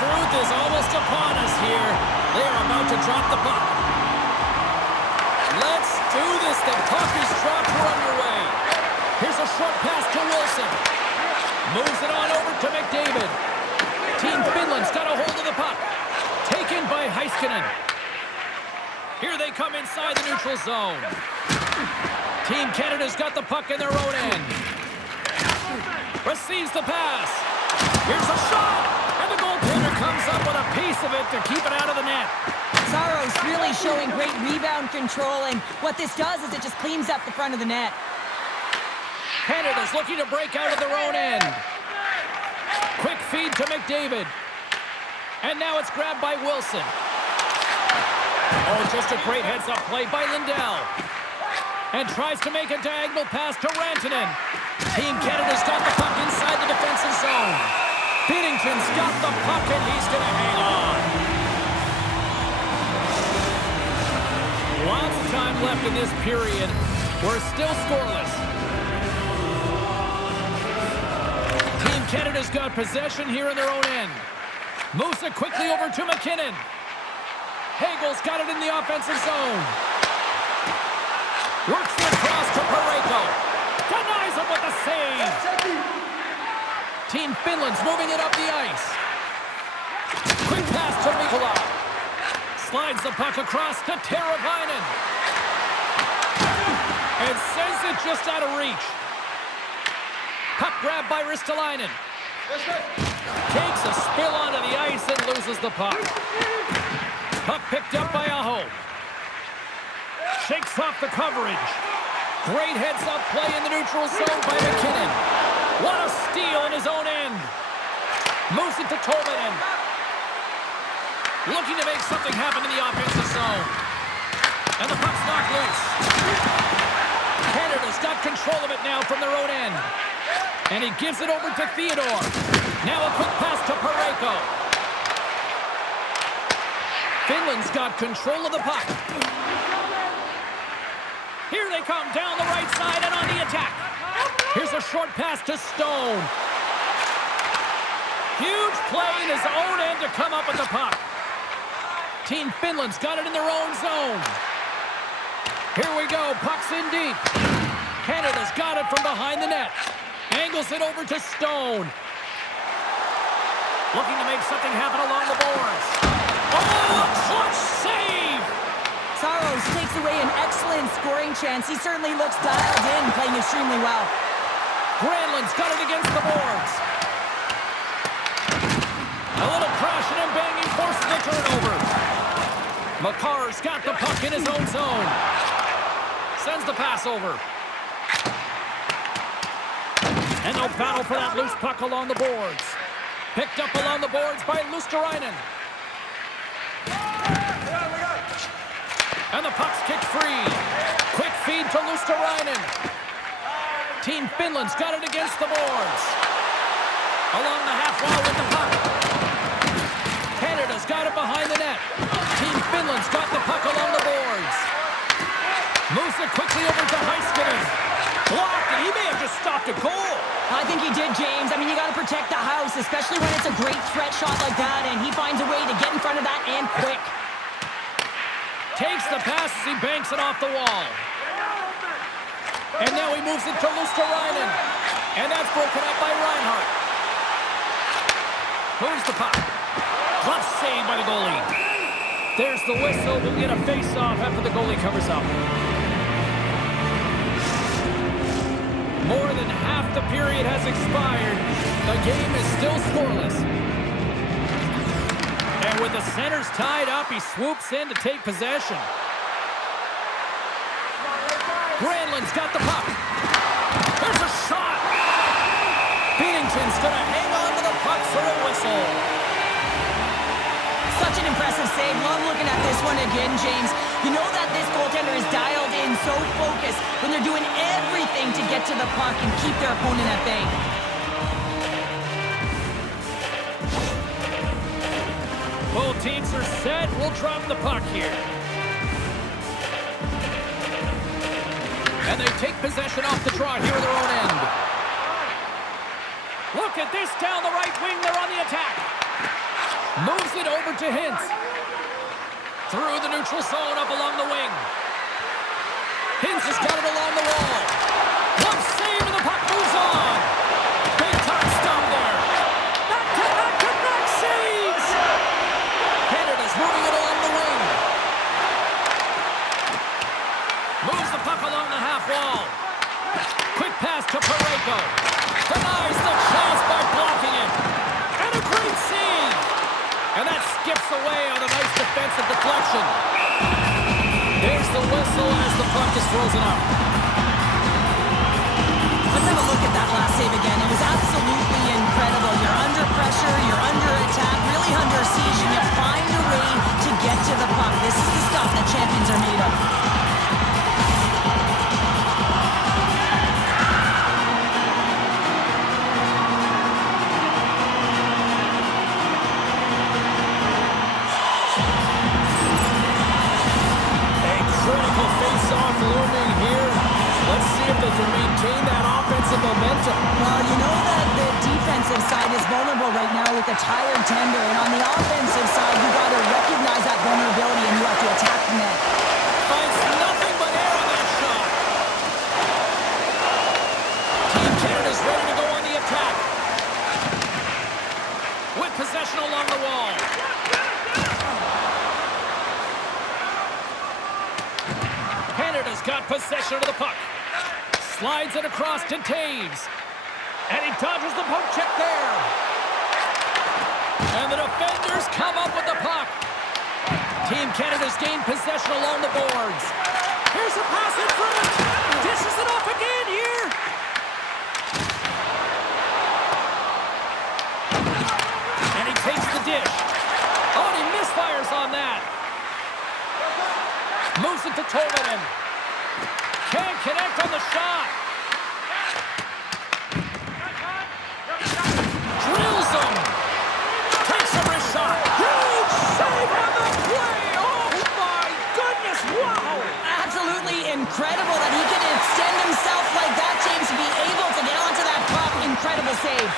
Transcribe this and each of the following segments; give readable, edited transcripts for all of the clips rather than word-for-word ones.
truth is almost upon us here. They are about to drop the puck. Let's do this. The puck is dropped. We're underway. Here's a short pass to Wilson. Moves it on over to McDavid. Team Finland's got a hold of the puck. Taken by Heiskanen. Here they come inside the neutral zone. Team Canada's got the puck in their own end. Receives the pass. Here's a shot. And the goaltender comes up with a piece of it to keep it out of the net. Saros really showing great rebound control, and what this does is it just cleans up the front of the net. Canada's looking to break out of their own end. Quick feed to McDavid. And now it's grabbed by Wilson. Oh, just a great heads-up play by Lindell. And tries to make a diagonal pass to Rantanen. Team Canada's got the puck inside the defensive zone. Binnington's got the puck, and he's going to hang on. Lots of time left in this period. We're still scoreless. Team Canada's got possession here in their own end. Moves it quickly over to McKinnon. Hagel's got it in the offensive zone. Works it across to Parayko. Denies him with the save. Team Finland's moving it up the ice. Quick pass to Mikkola. Slides the puck across to Teravainen. And sends it just out of reach. Puck grab by Ristolainen. Takes a spill onto the ice and loses the puck. Puck picked up by Aho. Shakes off the coverage. Great heads-up play in the neutral zone by McKinnon. What a steal in his own end. Moves it to Tolvanen. Looking to make something happen in the offensive zone. And the puck's knocked loose. Canada's got control of it now from their own end. And he gives it over to Theodore. Now a quick pass to Parayko. Finland's got control of the puck. Here they come down the right side and on the attack. Here's a short pass to Stone. Huge play in his own end to come up with the puck. Team Finland's got it in their own zone. Here we go, puck's in deep. Canada's got it from behind the net. Angles it over to Stone. Looking to make something happen along the boards. Oh, clutch save! Saros takes away an excellent scoring chance. He certainly looks dialed in, playing extremely well. Granlund's got it against the boards. A little crashing and banging forces the turnover. Makar's got the puck in his own zone. Sends the pass over. And no battle for that loose puck along the boards. Picked up along the boards by Luosterainen. And the puck's kicked free. Quick feed to Luosterainen. Team Finland's got it against the boards. Along the half wall with the puck. Canada's got it behind the net. Team Finland's got the puck along the boards. Moves it quickly over to Heiskanen. Blocked, and he may have just stopped a goal. I think he did, James. I mean, you got to protect the house, especially when it's a great threat shot like that, and he finds a way to get in front of that and quick. Takes the pass as he banks it off the wall. And now he moves it to Luosterainen. And that's broken up by Reinhart. Moves the puck. Glove save by the goalie. There's the whistle. We'll get a face-off after the goalie covers up. More than half the period has expired. The game is still scoreless. And with the centers tied up, he swoops in to take possession. Granlund's got the puck. There's a shot. Binnington's going to hang on to the puck for a whistle. Such an impressive save. Love looking at this one again, James. You know that this goaltender is dialed in, so focused, when they're doing everything to get to the puck and keep their opponent at bay. Both teams are set. We'll drop the puck here. And they take possession off the draw here in their own end. Look at this down the right wing. They're on the attack. Moves it over to Hintz. Through the neutral zone, up along the wing. Hintz has got it along the wall. Glove save, and the puck moves on. Big time stop there. Back-to-back saves. Canada's moving it along the wing. Moves the puck along the half wall. Quick pass to Parayko. Denies the chance by blocking it. And a great save. And that skips away on a nice defensive deflection. There's the whistle as the puck is frozen up. Let's have a look at that last save again. It was absolutely incredible. You're under pressure, you're under attack, really under siege, and you find a way to get to the puck. This is the stuff that champions are made of. Face-off looming here. Let's see if they can maintain that offensive momentum. Well, you know that the defensive side is vulnerable right now with a tired tender, and on the offensive side, you got to recognize that vulnerability and you have to attack the net. Finds nothing but air on that shot. Team Canada's ready to go on the attack. With possession along the wall. Canada's got possession of the puck. Slides it across to Taves. And he dodges the poke check there. And the defenders come up with the puck. Team Canada's gained possession along the boards. Here's a pass in front. Dishes it off again here. And he takes the dish. Oh, and he misfires on that. Moves it to Tolvanen. Can't connect on the shot. Drills him. Takes a wrist shot. Huge save on the play. Oh, my goodness. Wow. Absolutely incredible that he can extend himself like that, James, to be able to get onto that puck. Incredible save.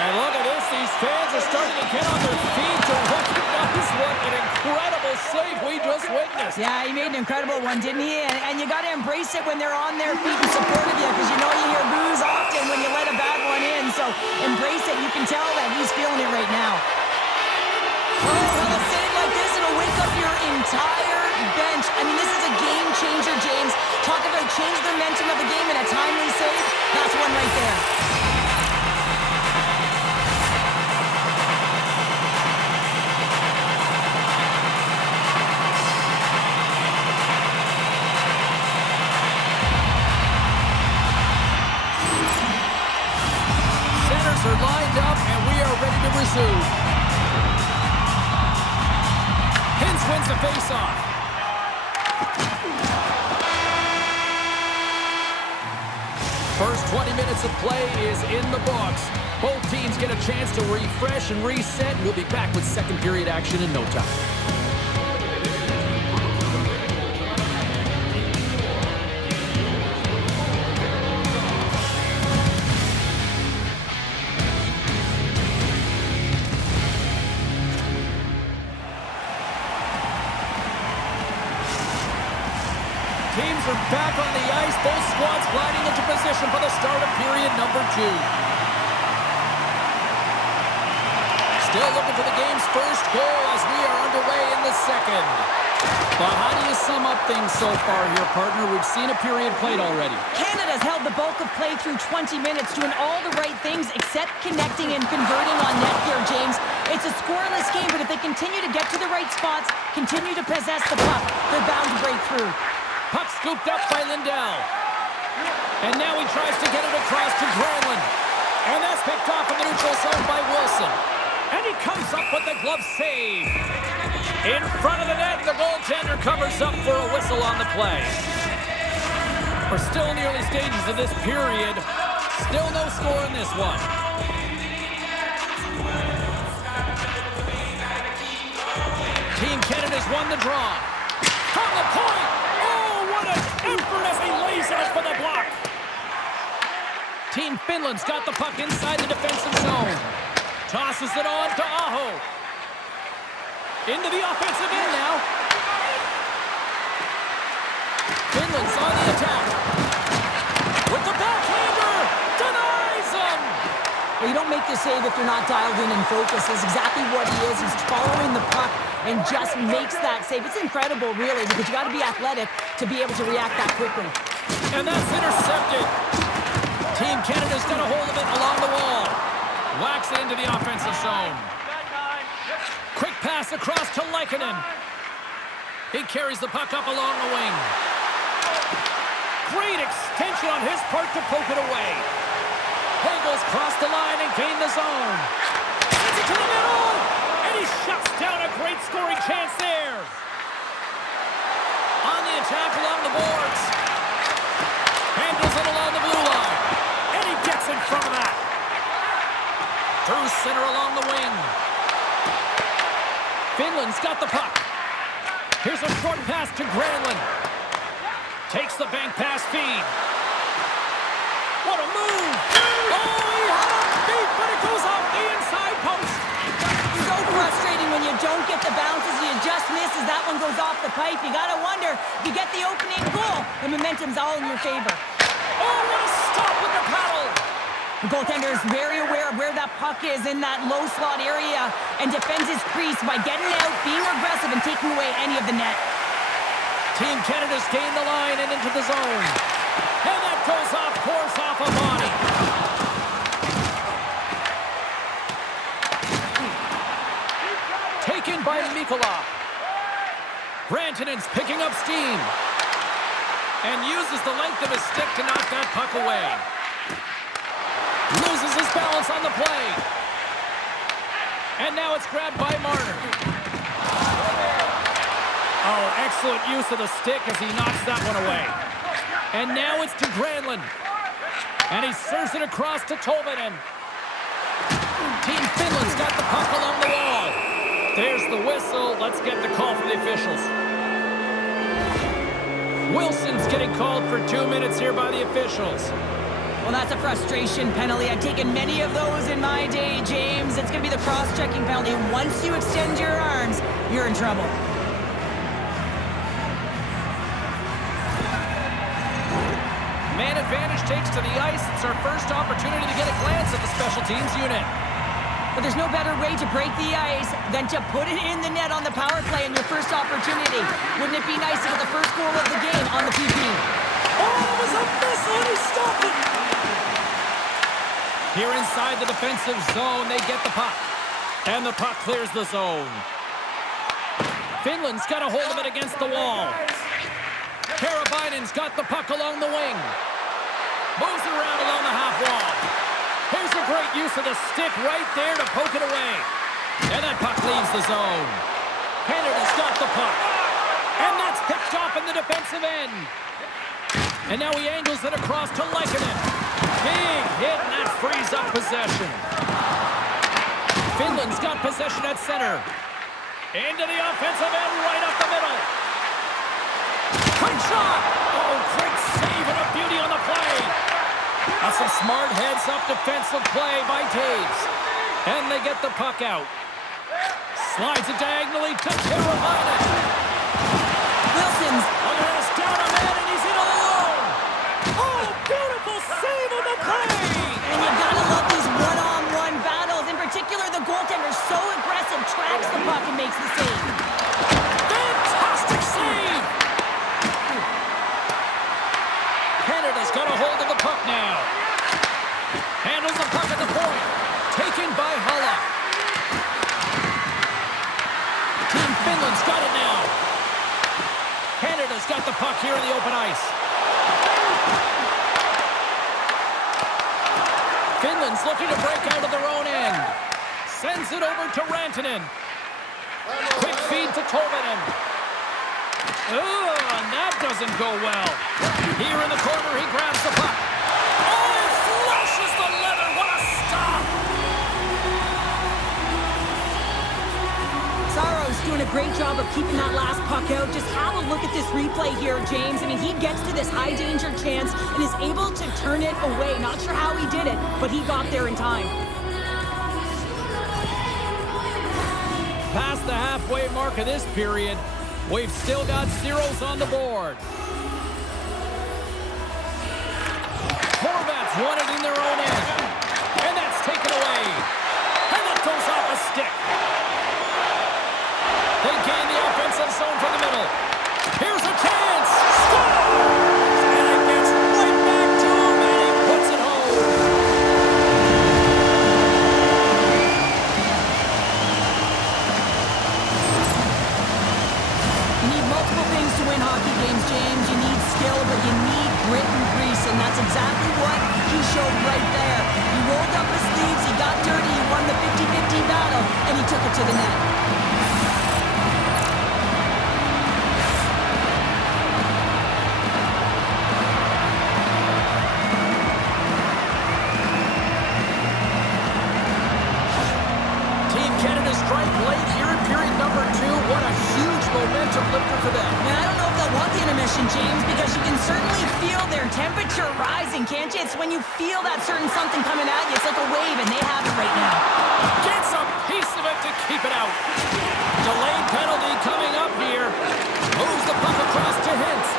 And look at this. These fans are starting to get on their feet to recognize what an incredible save we just witnessed. Yeah, he made an incredible one, didn't he? And you got to embrace it when they're on their feet in support of you, because you know you hear boos often when you let a bad one in. So embrace it. You can tell that he's feeling it right now. Oh, well, a save like this, it'll wake up your entire bench. I mean, this is a game changer, James. Talk about change the momentum of the game in a timely save. That's one right there. Are lined up, and we are ready to resume. Hintz wins the faceoff. First 20 minutes of play is in the books. Both teams get a chance to refresh and reset. We'll be back with second period action in no time. Teams are back on the ice. Both squads gliding into position for the start of period number 2. Still looking for the game's first goal as we are underway in the second. But how do you sum up things so far here, partner? We've seen a period played already. Canada's held the bulk of play through 20 minutes, doing all the right things except connecting and converting on net here, James. It's a scoreless game, but if they continue to get to the right spots, continue to possess the puck, they're bound to break through. Puck scooped up by Lindell. And now he tries to get it across to Granlund. And that's picked off in the neutral zone by Wilson. And he comes up with the glove save. In front of the net, the goaltender covers up for a whistle on the play. We're still in the early stages of this period. Still no score in this one. Team Canada's won the draw. From the point! Effort as he lays it for the block. Team Finland's got the puck inside the defensive zone. Tosses it on to Aho. Into the offensive end now. Finland's on the attack. With the backhander. Denies him. Well, you don't make the save if you're not dialed in and focused. That's exactly what he is. He's following the puck and just makes that save. It's incredible, really, because you got to be athletic to be able to react that quickly. And that's intercepted. Team Canada's got a hold of it along the wall. Whacks it into the offensive zone. Quick pass across to Lehkonen. He carries the puck up along the wing. Great extension on his part to poke it away. Hagel's crossed the line and gained the zone. Sends it to the middle. And he shuts down a great scoring chance there. On the attack along the boards. Handles it along the blue line. And he gets in front of that. Through center along the wing. Finland's got the puck. Here's a short pass to Granlund. Takes the bank pass feed. What a move! Oh, he had a beat, but it goes off the inside post. So frustrating when you don't get the bounces, you just miss as that one goes off the pipe. You gotta wonder if you get the opening goal, the momentum's all in your favor. Oh, what a stop with the paddle! The goaltender is very aware of where that puck is in that low slot area and defends his crease by getting out, being aggressive, and taking away any of the net. Team Canada's gained the line and into the zone. And that goes off course off a body. Taken by Mikkola. Rantanen's picking up steam. And uses the length of his stick to knock that puck away. Loses his balance on the play. And now it's grabbed by Marner. Oh, excellent use of the stick as he knocks that one away. And now it's to Granlund. And he serves it across to Tolvanen. Team Finland's got the puck along the wall. There's the whistle. Let's get the call from the officials. Wilson's getting called for 2 minutes here by the officials. Well, that's a frustration penalty. I've taken many of those in my day, James. It's going to be the cross-checking penalty. Once you extend your arms, you're in trouble. Man advantage takes to the ice. It's our first opportunity to get a glance at the special teams unit. But there's no better way to break the ice than to put it in the net on the power play in your first opportunity. Wouldn't it be nice to get the first goal of the game on the PP? Oh, it was a missile and he stopped it. Here inside the defensive zone, they get the puck. And the puck clears the zone. Finland's got a hold of it against the wall. Karabainen's got the puck along the wing. Moves it around along the half wall. Here's a great use of the stick right there to poke it away. And that puck leaves the zone. Canada's got the puck. And that's picked off in the defensive end. And now he angles it across to Lehkonen. Big hit, and that frees up possession. Finland's got possession at center. Into the offensive end, right up the middle. Quick shot! Oh, quick save and a beauty on the play. That's some smart heads-up defensive play by Taves. And they get the puck out. Slides it diagonally to Karabainen. Wilson's down a man, and he's in alone. Oh, beautiful save on the play. And you gotta love these one-on-one battles. In particular, the goaltender so aggressive, tracks the puck and makes the save. Fantastic save. Canada's got a hold of the puck now. Handles the puck at the point. Taken by Hulla. Team Finland's got it now. Canada's got the puck here in the open ice. Finland's looking to break out of their own end. Sends it over to Rantanen. Quick feed to Tolvanen. Oh, and that doesn't go well. Here in the corner, he grabs the puck. Oh, he flushes the leather. What a stop! Saro's doing a great job of keeping that last puck out. Just have a look at this replay here, James. I mean, he gets to this high-danger chance and is able to turn it away. Not sure how he did it, but he got there in time. Past the halfway mark of this period. We've still got zeros on the board. Horvats won it in their own end. And that's taken away. And that goes off a stick. They gain the offensive zone from the middle. Here's a chance. Scores! And it gets right back to him, and he puts it home. You need multiple things to win hockey games, James. You need skill, but you need grit and grease, and that's exactly what he showed right there. He rolled up his sleeves, he got dirty, he won the 50-50 battle, and he took it to the net. Team Canada strike late here in period number 2. What a huge momentum lifter for them. Now, I don't know if they'll want the intermission, James, because you can certainly feel their temperature rising, can't you? It's when you feel that certain something coming at you. It's like a wave, and they have it right now. Gets a piece of it to keep it out. Delayed penalty coming up here. Moves the puck across to Hintz.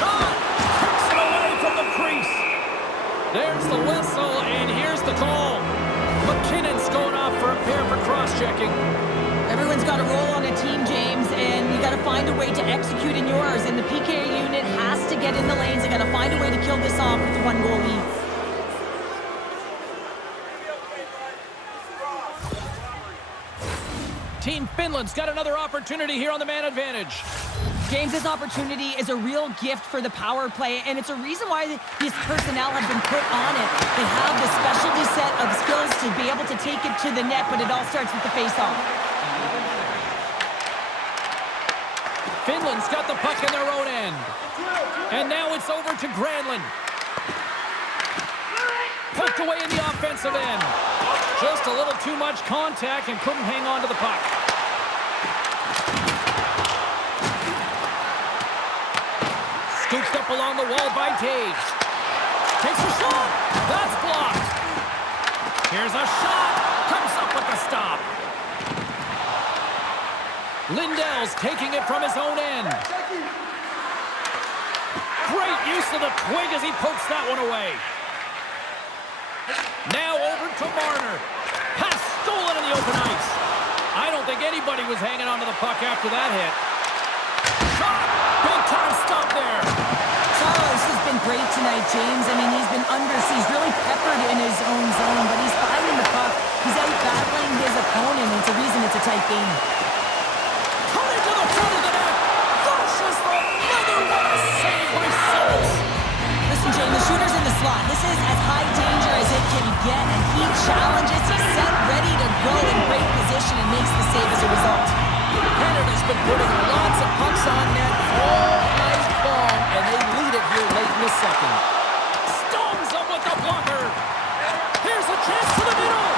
Shot! Kicks it away from the crease. There's the whistle, and here's the call. McKinnon's going off for a pair for cross-checking. Everyone's got a role on a team, James, and you got to find a way to execute in yours. And the PK unit has to get in the lanes. They got to find a way to kill this off with 1 goal each. Team Finland's got another opportunity here on the man advantage. James, this opportunity is a real gift for the power play, and it's a reason why these personnel have been put on it. They have the specialty set of skills to be able to take it to the net, but it all starts with the face-off. Finland's got the puck in their own end. And now it's over to Granlund. Poked away in the offensive end. Just a little too much contact and couldn't hang on to the puck. Scooped up along the wall by Tage. Takes a shot. That's blocked. Here's a shot. Comes up with the stop. Lindell's taking it from his own end. Great use of the twig as he pokes that one away. Now over to Marner. Pass stolen in the open ice. I don't think anybody was hanging onto the puck after that hit. Shot! Big time stop there. Saros has been great tonight, James. I mean, he's been undersized, really peppered in his own zone, but he's finding the puck. He's out battling his opponent. It's a reason it's a tight game. Coming to the front of the net. Versus the leather. What a save by Saros. Listen, James, the shooter's in the slot. This is as high danger as it can get, and he challenges. He's set, ready to go in great position, and makes the save as a result. Canada's been putting lots of pucks on net all night long, and they lead it here late in the second. Stones up with the blocker. Here's a chance to the middle,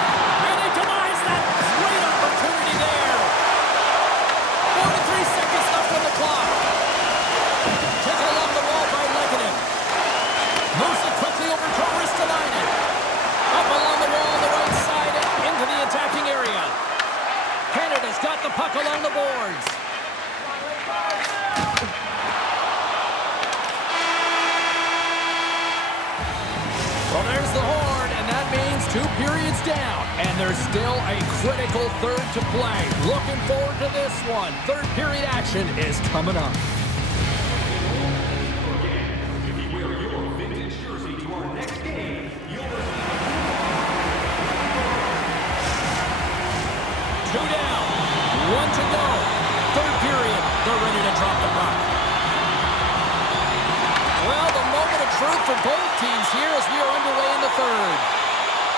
and he denies that great opportunity there. 43 seconds left on the clock. Taken along the wall by Lekkinen. Moves it quickly over to Ristolainen. Up along the wall on the right side and into the attacking area. Canada's got the puck along the boards. Well, there's the horn, and that means 2 periods down. And there's still a critical third to play. Looking forward to this one. Third period action is coming up. If you wear your vintage jersey to our next game, Two down, 1 to go. Third period, they're ready to drop the puck. Well, the moment of truth for both teams here as we are underway in the third.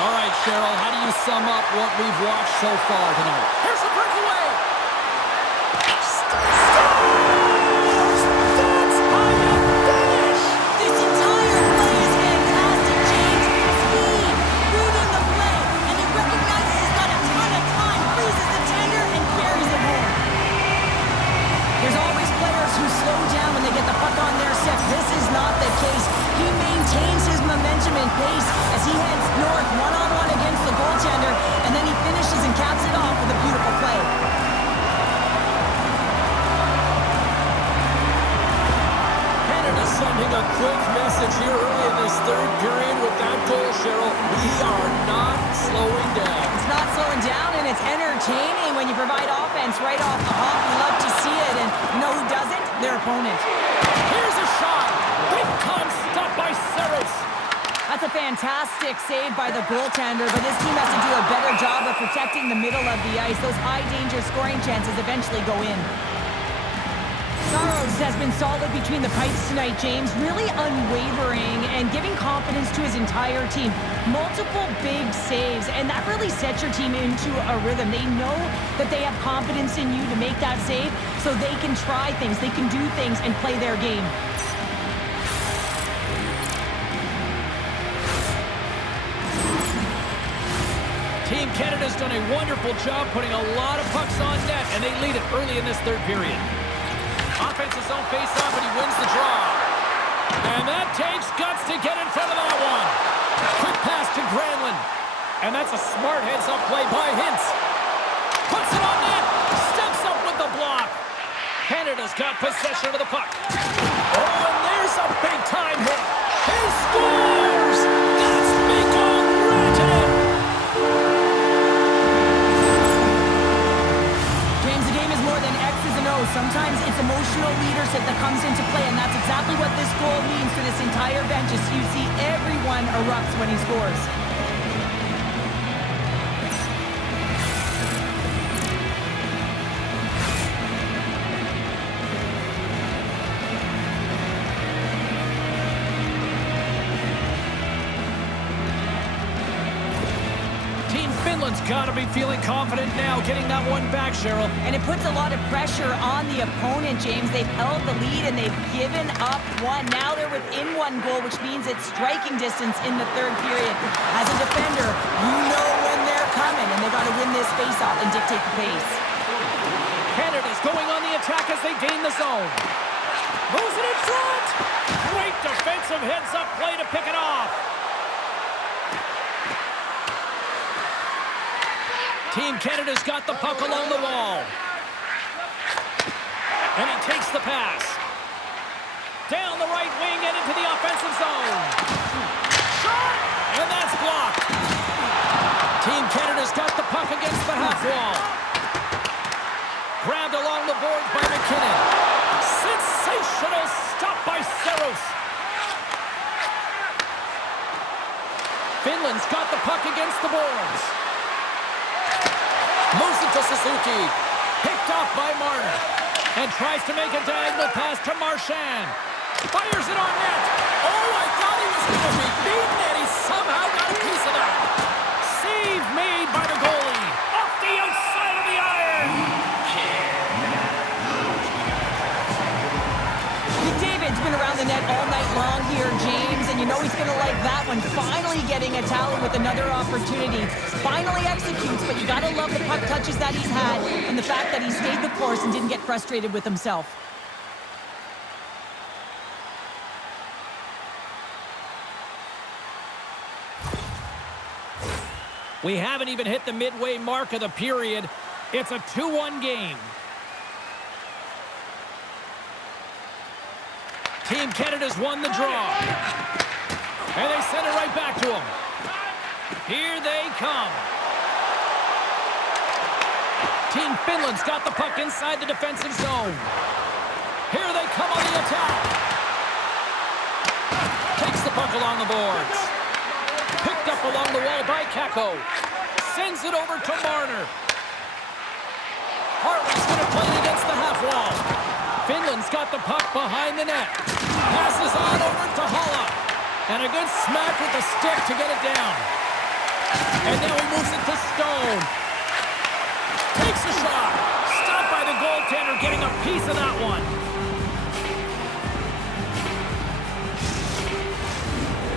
All right, Cheryl, how do you sum up what we've watched so far tonight? Here's a breakaway. Scores! That's how you finish! This entire play is fantastic, James. Speed, reading the play, and he recognizes he's got a ton of time, freezes the tender, and carries it home. There's always players who slow down when they get the puck on their stick. This is not the case. He maintains his momentum and pace as he heads north one-on-one against the goaltender, and then he finishes and caps it off with a beautiful entertaining when you provide offense right off the hop. We love to see it, and you know who doesn't? Their opponent. Here's a shot. Big time stop by Saros. That's a fantastic save by the goaltender, but his team has to do a better job of protecting the middle of the ice. Those high-danger scoring chances eventually go in. Saros has been solid between the pipes tonight, James. Really unwavering and giving confidence to his entire team. Multiple big saves, and that really sets your team into a rhythm. They know that they have confidence in you to make that save, so they can try things, they can do things, and play their game. Team Canada's done a wonderful job putting a lot of pucks on net, and they lead it early in this third period. Offensive zone face-off, and he wins the draw. And that takes guts to get in front of that one. Quick pass to Granlund. And that's a smart heads-up play by Hintz. Puts it on net. Steps up with the block. Canada's got possession of the puck. Oh, and there's a big-time hit. He scores! That's Mikko Rantanen! James, the game is more than X's and O's. Sometimes it's emotional leadership that comes into play, and that's exactly what this goal means for this entire bench. As you see, everyone erupts when he scores. Finland's got to be feeling confident now, getting that one back, Cheryl. And it puts a lot of pressure on the opponent, James. They've held the lead, and they've given up one. Now they're within one goal, which means it's striking distance in the third period. As a defender, you know when they're coming, and they've got to win this faceoff and dictate the pace. Canada's going on the attack as they gain the zone. Moves it in front! Great defensive heads-up play to pick it off. Team Canada's got the puck along the wall. And he takes the pass. Down the right wing and into the offensive zone. Shot! And that's blocked. Team Canada's got the puck against the half wall. Grabbed along the boards by McKinnon. Sensational stop by Saros. Finland's got the puck against the boards. Moves it to Suzuki. Picked off by Marner. And tries to make a diagonal pass to Marchand. Fires it on net. Oh, I thought he was going to be beaten, and he somehow got a piece of that. Save made by the goalie. Off the outside of the iron. McDavid's been around the net all night long here, James, and you know he's going to like that one. Finally getting a tally with another opportunity. Finally executes, but you got to love the puck touches that he's had and the fact that he stayed the course and didn't get frustrated with himself. We haven't even hit the midway mark of the period. It's a 2-1 game. Team Canada's won the draw. And they send it right back to him. Here they come. Team Finland's got the puck inside the defensive zone. Here they come on the attack. Takes the puck along the boards. Picked up along the wall by Kakko. Sends it over to Marner. Hartley's going to play it against the half wall. Finland's got the puck behind the net. Passes on over to Holla. And a good smack with the stick to get it down. And now he moves it to Stone. Takes a shot. Stopped by the goaltender, getting a piece of that one.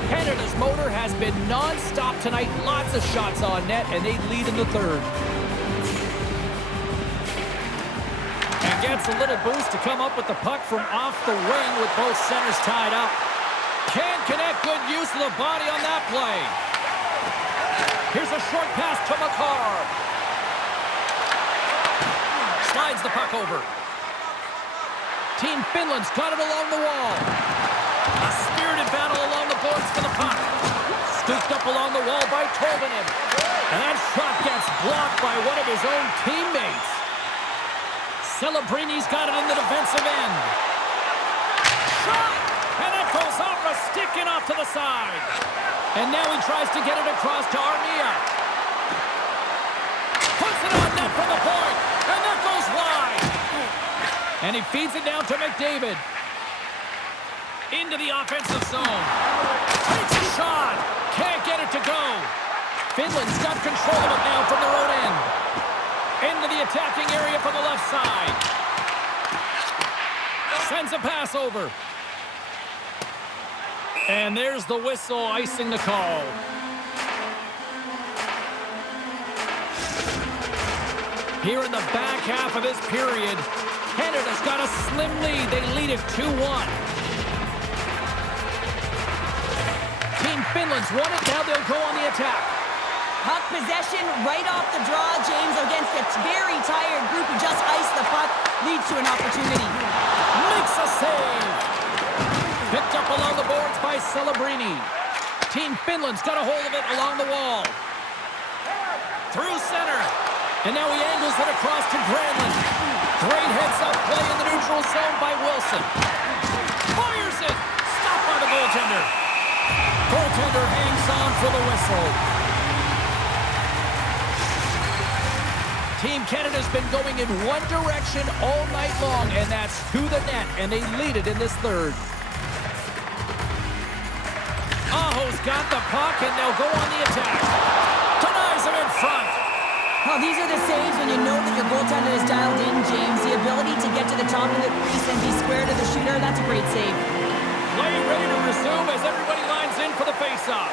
Canada's motor has been non-stop tonight. Lots of shots on net, and they lead in the third. And gets a little boost to come up with the puck from off the wing with both centers tied up. Can't connect. Good use of the body on that play. Here's a short pass to Makar. Slides the puck over. Team Finland's got it along the wall. A spirited battle along the boards for the puck. Scooped up along the wall by Tolvanen. And that shot gets blocked by one of his own teammates. Celebrini's got it in the defensive end. Shot! And it goes off a stick and off to the side. And now he tries to get it across to Armia. Puts it on net for the point. And that goes wide. And he feeds it down to McDavid. Into the offensive zone. Takes a shot. Can't get it to go. Finland's got control of it now from their own end. Into the attacking area from the left side. Sends a pass over. And there's the whistle icing the call. Here in the back half of this period, Canada's got a slim lead. They lead it 2-1. Team Finland's won it. Now they'll go on the attack. Puck possession right off the draw, James, against a very tired group who just iced the puck, leads to an opportunity. Makes a save. Picked up along the boards by Celebrini. Team Finland's got a hold of it along the wall. Through center. And now he angles it across to Granlund. Great heads-up play in the neutral zone by Wilson. Fires it. Stopped by the goaltender. Goaltender hangs on for the whistle. Team Canada's been going in one direction all night long, and that's to the net, and they lead it in this third. Aho's got the puck, and they'll go on the attack. Denies him in front. Well, these are the saves when you know that your goaltender is dialed in, James. The ability to get to the top of the crease and be square to the shooter, that's a great save. Play ready to resume as everybody lines in for the faceoff.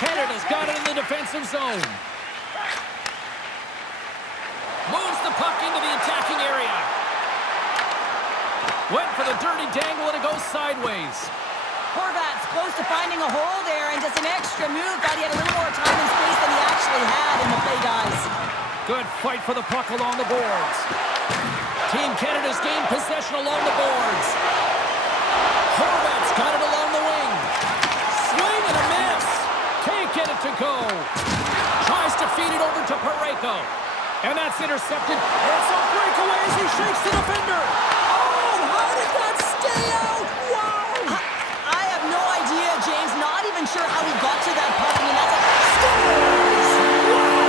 Canada's got it in the defensive zone. Moves the puck into the attacking area. Went for the dirty dangle and it goes sideways. Horvat's close to finding a hole there and just an extra move. Thought he had a little more time and space than he actually had in the play, guys. Good fight for the puck along the boards. Team Canada's gained possession along the boards. Horvat's got it along the wing. Swing and a miss. Can't get it to go. Tries to feed it over to Parayko. And that's intercepted. It's a breakaway as he shakes the defender. Oh, how did that stay out? Wow. I have no idea, James. Not even sure how he got to that puck. I mean, that's a... Scores! Wow.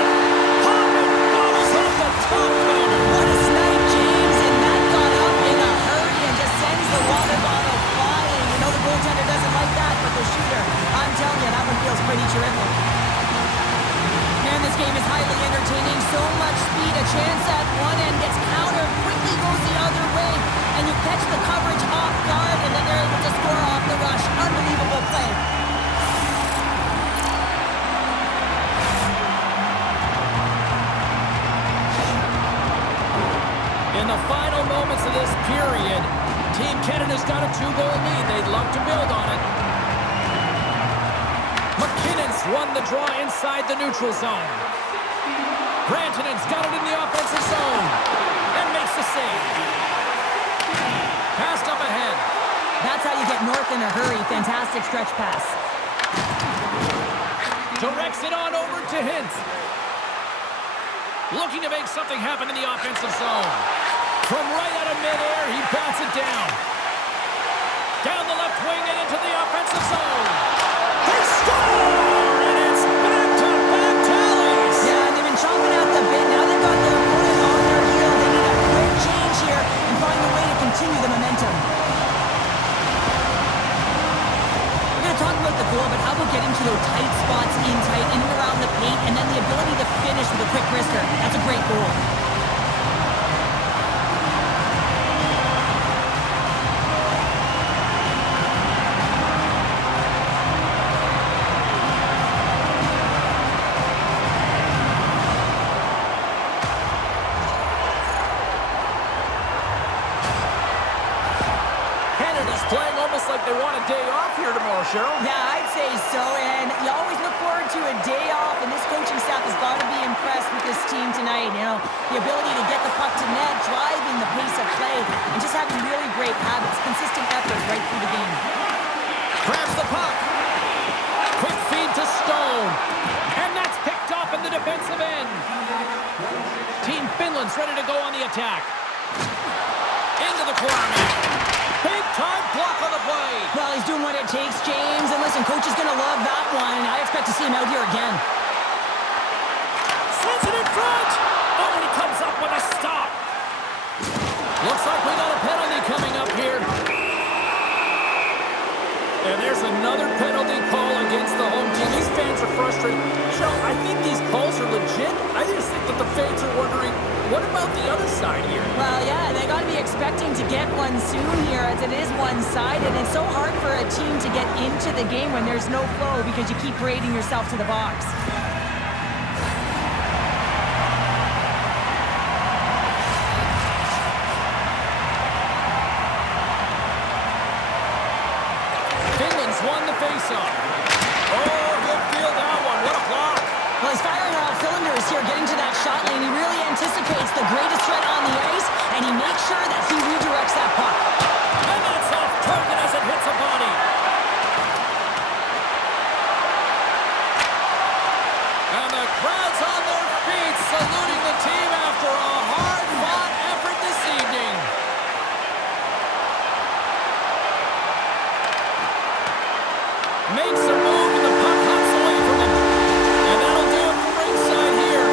Hoffman follows off the top corner. What a snipe, James. And that got up in a hurry and just sends the water bottle flying. You know the goaltender doesn't like that, but the shooter, I'm telling you, that one feels pretty terrific. Man, this game is highly entertaining. So much speed, a chance at one end, gets countered, quickly goes the other way, and you catch the coverage off guard, and then they're able to score off the rush. Unbelievable play. In the final moments of this period, Team Canada's got a 2-goal lead. They'd love to build on it. McKinnon's won the draw inside the neutral zone. Grantonen's got it in the offensive zone and makes the save. Passed up ahead. That's how you get north in a hurry. Fantastic stretch pass. Directs it on over to Hintz. Looking to make something happen in the offensive zone. From right out of midair, he bats it down. Down the left wing and into the offensive zone. They score! And it's back-to-back tallies! Yeah, they've been chomping at the bit. Now they've got their opponent on their heel. They need a quick change here and find a way to continue the momentum. We're going to talk about the goal, but how about getting to those tight spots in tight, in and around the paint, and then the ability to finish with a quick wrister. That's a great goal. Playing almost like they want a day off here tomorrow, Cheryl. Yeah, I'd say so, and you always look forward to a day off, and this coaching staff has got to be impressed with this team tonight. You know, the ability to get the puck to net, driving the pace of play, and just having really great habits, consistent effort right through the game. Grabs the puck. Quick feed to Stone. Finland's ready to go on the attack. Into the corner now. Big time block on the play. Well, he's doing what it takes, James. And listen, coach is going to love that one. I expect to see him out here again. Sends it in front. Oh, and he comes up with a stop. Looks like we got a penalty coming up here. And there's another penalty call against the home team. These fans are frustrated. Cheryl, I think these calls are legit. I just think that the fans are wondering, what about the other side here? Well, yeah, they got to be expecting to get one soon here, as it is one-sided. And it's so hard for a team to get into the game when there's no flow because you keep parading yourself to the box. Finland's won the faceoff. Oh, he'll feel that one. What a block. Well, he's firing on all cylinders here, getting to that shot lane. He really anticipates the greatest threat on the ice, and he makes sure that he redirects that puck. And that's off target as it hits a body. And the crowd's on their feet, saluting the team after a hard-fought effort this evening. Makes a move, and the puck hops away from him. And that'll do it for ringside here.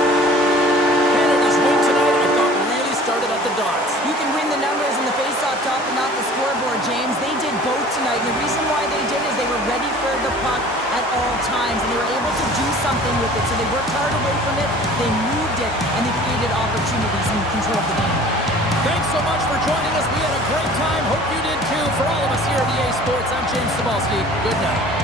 Canada's win tonight, I thought, really started at the dots. You can win the numbers in the face-off top but not the scoreboard, James. They did both tonight, and the reason why they did is they were ready for the puck at all times, and they were able to do something with it. So they worked hard away from it, they moved it, and they created opportunities and controlled the game. Thanks so much for joining us. We had a great time. Hope you did too. For all of us here at EA Sports, I'm James Cebulski. Good night.